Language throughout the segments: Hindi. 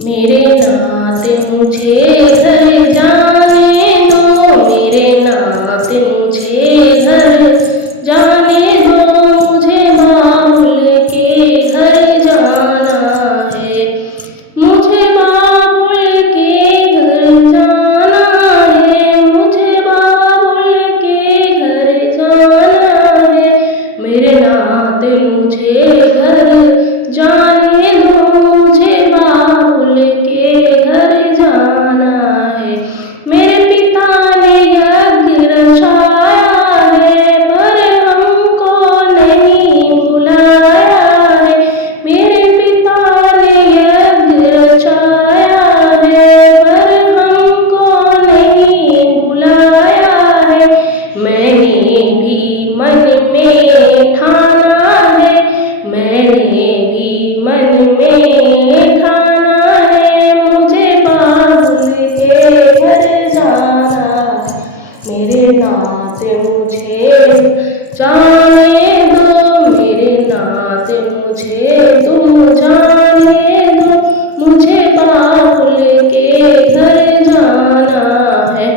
मेरे नात मुझे घर जाने दो, मेरे नात मुझे घर जाने दो, मुझे बाबुल के घर जाना है, मुझे बाबुल के घर जाना है, मुझे बाबुल के घर जाना है। मेरे नात मुझे घर जाने दो, मुझे बाबुल के घर जाना है। मेरे पिता ने यज्ञ रचाया है, पर हमको नहीं बुलाया है। मेरे पिता ने यज्ञ रचाया है, पर हमको नहीं बुलाया है। मैंने भी मन में ठाना है, मैंने भी मन में ठाना है, मुझे बाबुल के घर जाना है। मेरे नात मुझे जाने दो, मेरे नात मुझे तुम जाने दो, मुझे बाबुल के घर जाना है।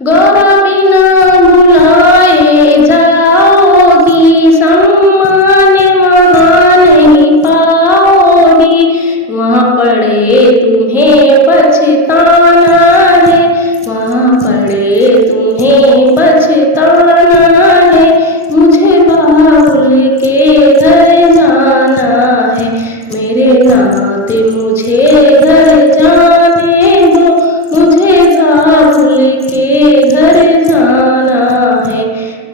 गौरा बिना बुलाए जाओगी, सम्मान वहाँ नहीं पाओगी, वहाँ पड़े तुम्हें पछताना है, वहाँ पड़े तुम्हें पछताना है। मुझे बाबुल के घर जाना है, मेरे नात मुझे घर जाने दो, मुझे बाबुल के घर जाना है।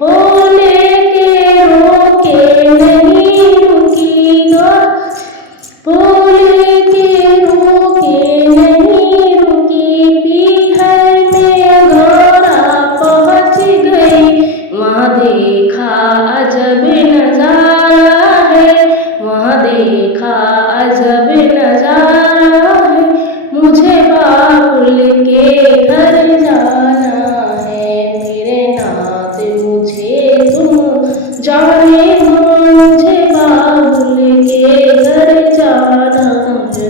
होने के रोके नहीं रुकीगा, बोले के रोके नहीं रुकी, पीहर में गौरा पहुँच गई, वहाँ देखा अजब नजारा है, वहाँ देखा अजब नजारा है। मुझे बाबुल के घर जाना है, मेरे नात मुझे तुम जाने दो, मुझे बाबुल के घर जाना है।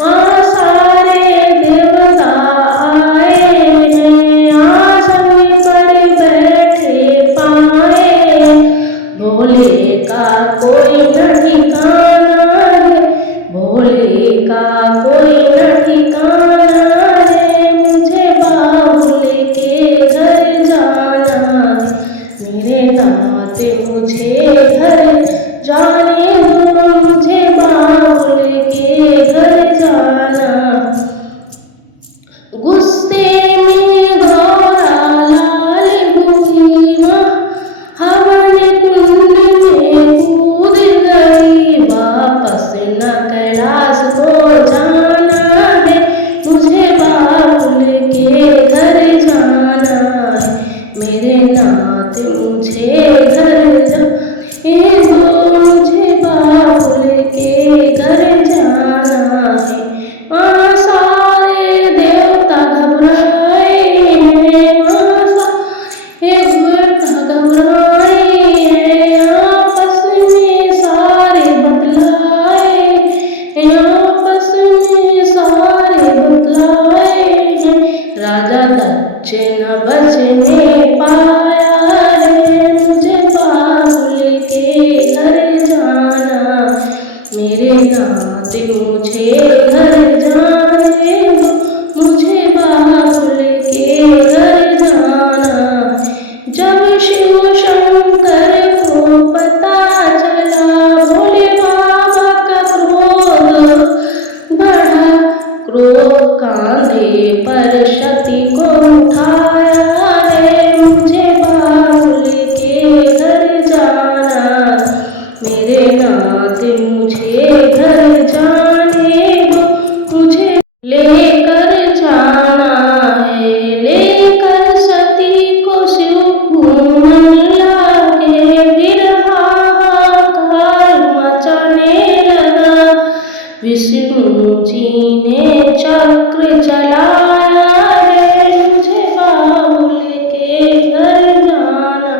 वहाँ सारे देवता आए हैं, आसन पर बैठे पाए, भोले का कोई न ठिकाना है, भोले का कोई न ठिकाना है। मुझे बाबुल के घर जाना है, मेरे नात मुझे घर जाने दो, मुझे बाबुल के घर जाना। गुस्से में गौरा लाल हुई, हवन कुंड में कूद गई, वापस न कैलाश को जाना है, मुझे बाबुल के घर जाना है। मेरे नात मुझे घर जाने दो, मुझे बाबुल के घर जाना है। वहाँ सारे देवता घबराए हैं, वहाँ सारे देवता घबराए हैं, आपस में सारे बतलाए हैं, आपस में सारे बतलाए हैं। राजा दक्ष न बचने पाया है, मुझे बाबुल के घर जाना, मेरे नात मुझे घर जाने दो, मुझे बाबुल के घर जाना। जब शिव शंकर को पता चला, भोले बाबा का क्रोध बढ़ा, क्रोध कांधे पर शक्ति को उठाया है, मुझे बाबुल के घर जाना, मेरे नात मुझे घर जाने दो, मुझे लेकर जाना है, लेकर सती को शिव घूमने लगे, फिर हाहाकार मचाने लगा। विष्णु जी ने चक्र चलाया है, मुझे बाबुल के घर जाना,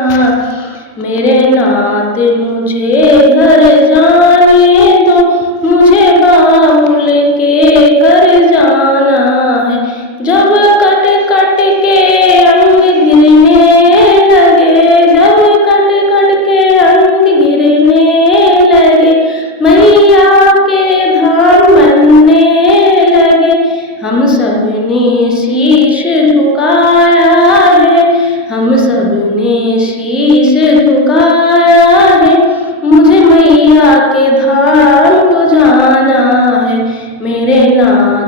मेरे नात मुझे घर जाने दो, मुझे बाबुल के दुनिया